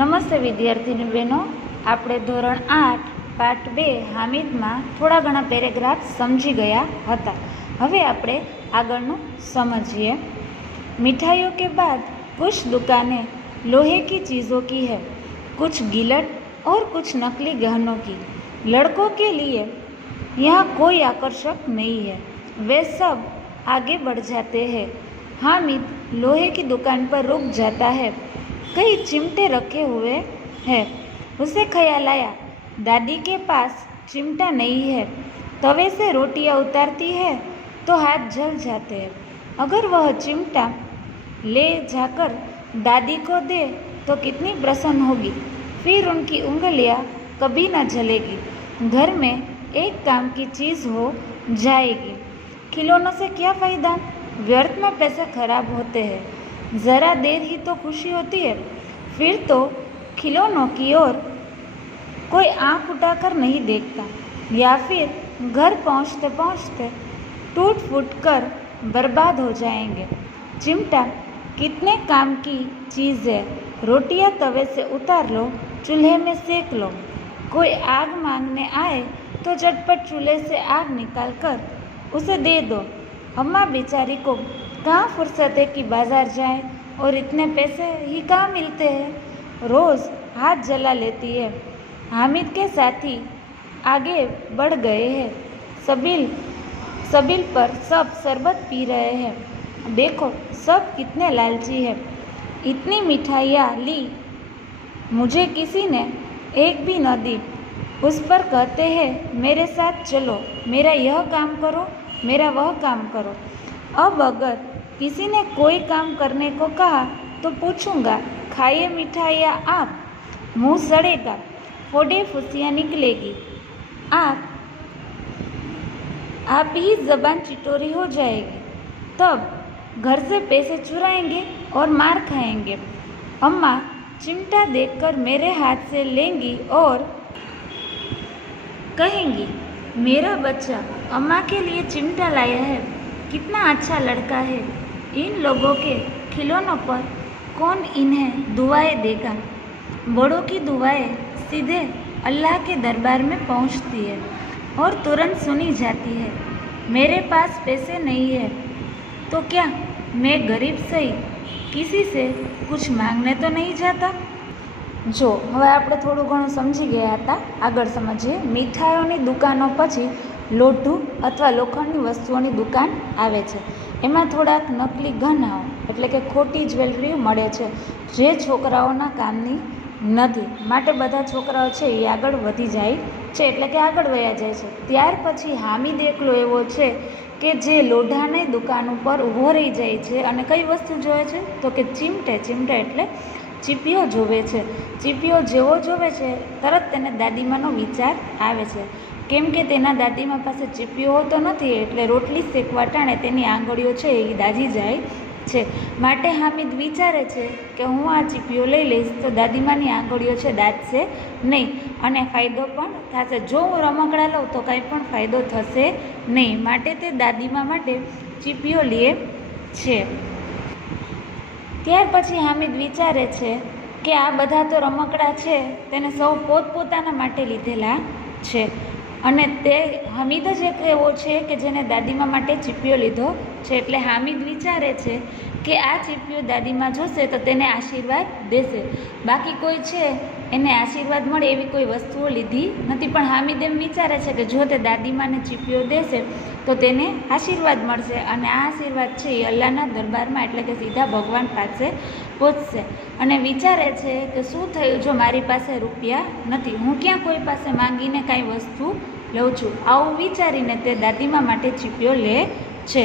નમસ્તે વિદ્યાર્થીની બહેનો, આપણે ધોરણ 8 પાઠ 2 હામિદમાં થોડા ઘણા પેરેગ્રાફ સમજી ગયા હતા। હવે આપણે આગળનું સમજીએ। मिठाइयों के बाद कुछ दुकानें लोहे की चीज़ों की है, कुछ गिलट और कुछ नकली गहनों की। लड़कों के लिए यहाँ कोई आकर्षक नहीं है, वे सब आगे बढ़ जाते हैं। हामिद लोहे की दुकान पर रुक जाता है। कई चिमटे रखे हुए हैं। उसे ख्याल आया, दादी के पास चिमटा नहीं है। तवे से रोटियां उतारती है तो हाथ जल जाते हैं। अगर वह चिमटा ले जाकर दादी को दे तो कितनी प्रसन्न होगी, फिर उनकी उंगलियां कभी न जलेगी। घर में एक काम की चीज़ हो जाएगी। खिलौनों से क्या फ़ायदा, व्यर्थ में पैसे खराब होते हैं। ज़रा देर ही तो खुशी होती है, फिर तो खिलौनों की ओर कोई आंख उठाकर नहीं देखता, या फिर घर पहुंचते पहुंचते टूट फूट कर बर्बाद हो जाएंगे। चिमटा कितने काम की चीज़ है। रोटियां तवे से उतार लो, चूल्हे में सेक लो। कोई आग मांगने आए तो झटपट चूल्हे से आग निकाल कर उसे दे दो। अम्मा बेचारी को कहाँ फुर्सत है कि बाजार जाए, और इतने पैसे ही कहाँ मिलते हैं। रोज़ हाथ जला लेती है। हामिद के साथी आगे बढ़ गए हैं। सबील पर सब शरबत पी रहे हैं। देखो सब कितने लालची है। इतनी मिठाइयाँ ली, मुझे किसी ने एक भी न दी। उस पर कहते हैं मेरे साथ चलो, मेरा यह काम करो, मेरा वह काम करो। अब अगर किसी ने कोई काम करने को कहा तो पूछूंगा, खाइए मिठाइयाँ आप, मुंह सड़ेगा, फोड़े फुसियाँ निकलेगी, आप ही जबान चिटोरी हो जाएगी। तब घर से पैसे चुराएंगे और मार खाएंगे। अम्मा चिमटा देखकर मेरे हाथ से लेंगी और कहेंगी, मेरा बच्चा अम्मा के लिए चिमटा लाया है, कितना अच्छा लड़का है। इन लोगों के खिलौनों पर कौन इन्हें दुआएं देगा। बड़ों की दुआएं सीधे अल्लाह के दरबार में पहुंचती है और तुरंत सुनी जाती है। मेरे पास पैसे नहीं है तो क्या मैं गरीब सही किसी से कुछ मांगने तो नहीं जाता। જો હવે આપણે થોડું ઘણું સમજી ગયા હતા, આગળ સમજીએ। મીઠાઈઓની દુકાનો પછી લોઢું અથવા લોખંડની વસ્તુઓની દુકાન આવે છે। એમાં થોડાક નકલી ગહનાઓ એટલે કે ખોટી જ્વેલરી મળે છે, જે છોકરાઓના કામની નથી, માટે બધા છોકરાઓ છે એ આગળ વધી જાય છે, એટલે કે આગળ વયા જાય છે। ત્યાર પછી હામિદ એકલો એવો છે કે જે લોઢાની દુકાન ઉપર ઊભો રહી જાય છે અને કઈ વસ્તુ જોવે છે તો કે ચીમટે એટલે ચીપીઓ જોવે છે। ચીપીઓ જેવો જોવે છે તરત તેને દાદીમાનો વિચાર આવે છે, કેમ કે તેના દાદીમા પાસે ચીપીઓ હોતો નથી, એટલે રોટલી શેકવા ટાણે તેની આંગળીઓ છે એ દાઝી જાય છે। માટે હામિદ વિચારે છે કે હું આ ચીપીઓ લઈ લઈશ તો દાદીમાની આંગળીઓ છે દાઝશે નહીં અને ફાયદો પણ થશે। જો હું રમકડા લઉં તો કંઈ પણ ફાયદો થશે નહીં, માટે તે દાદીમા માટે ચીપીઓ લે છે। ત્યાર પછી હામિદ વિચારે છે કે આ બધા તો રમકડા છે તેને સૌ પોતપોતાના માટે લીધેલા છે, અને તે હામિદ જ એક એવો છે કે જેને દાદીમા માટે ચીપીઓ લીધો છે। એટલે હામિદ વિચારે છે કે આ ચીપીઓ દાદીમા જોશે તો તેને આશીર્વાદ દેશે, બાકી કોઈ છે એને આશીર્વાદ મળે એવી કોઈ વસ્તુઓ લીધી નથી। પણ હામિદ એમ વિચારે છે કે જો તે દાદીમાને ચીપીઓ દેશે તો તેને આશીર્વાદ મળશે, અને આ આશીર્વાદ છે એ અલ્લાહના દરબારમાં એટલે કે સીધા ભગવાન પાસે પહોંચશે। અને વિચારે છે કે શું થયું જો મારી પાસે રૂપિયા નથી, હું ક્યાં કોઈ પાસે માંગીને કાંઈ વસ્તુ લઉં છું। આવું વિચારીને તે દાદીમા માટે ચીપીઓ લે છે।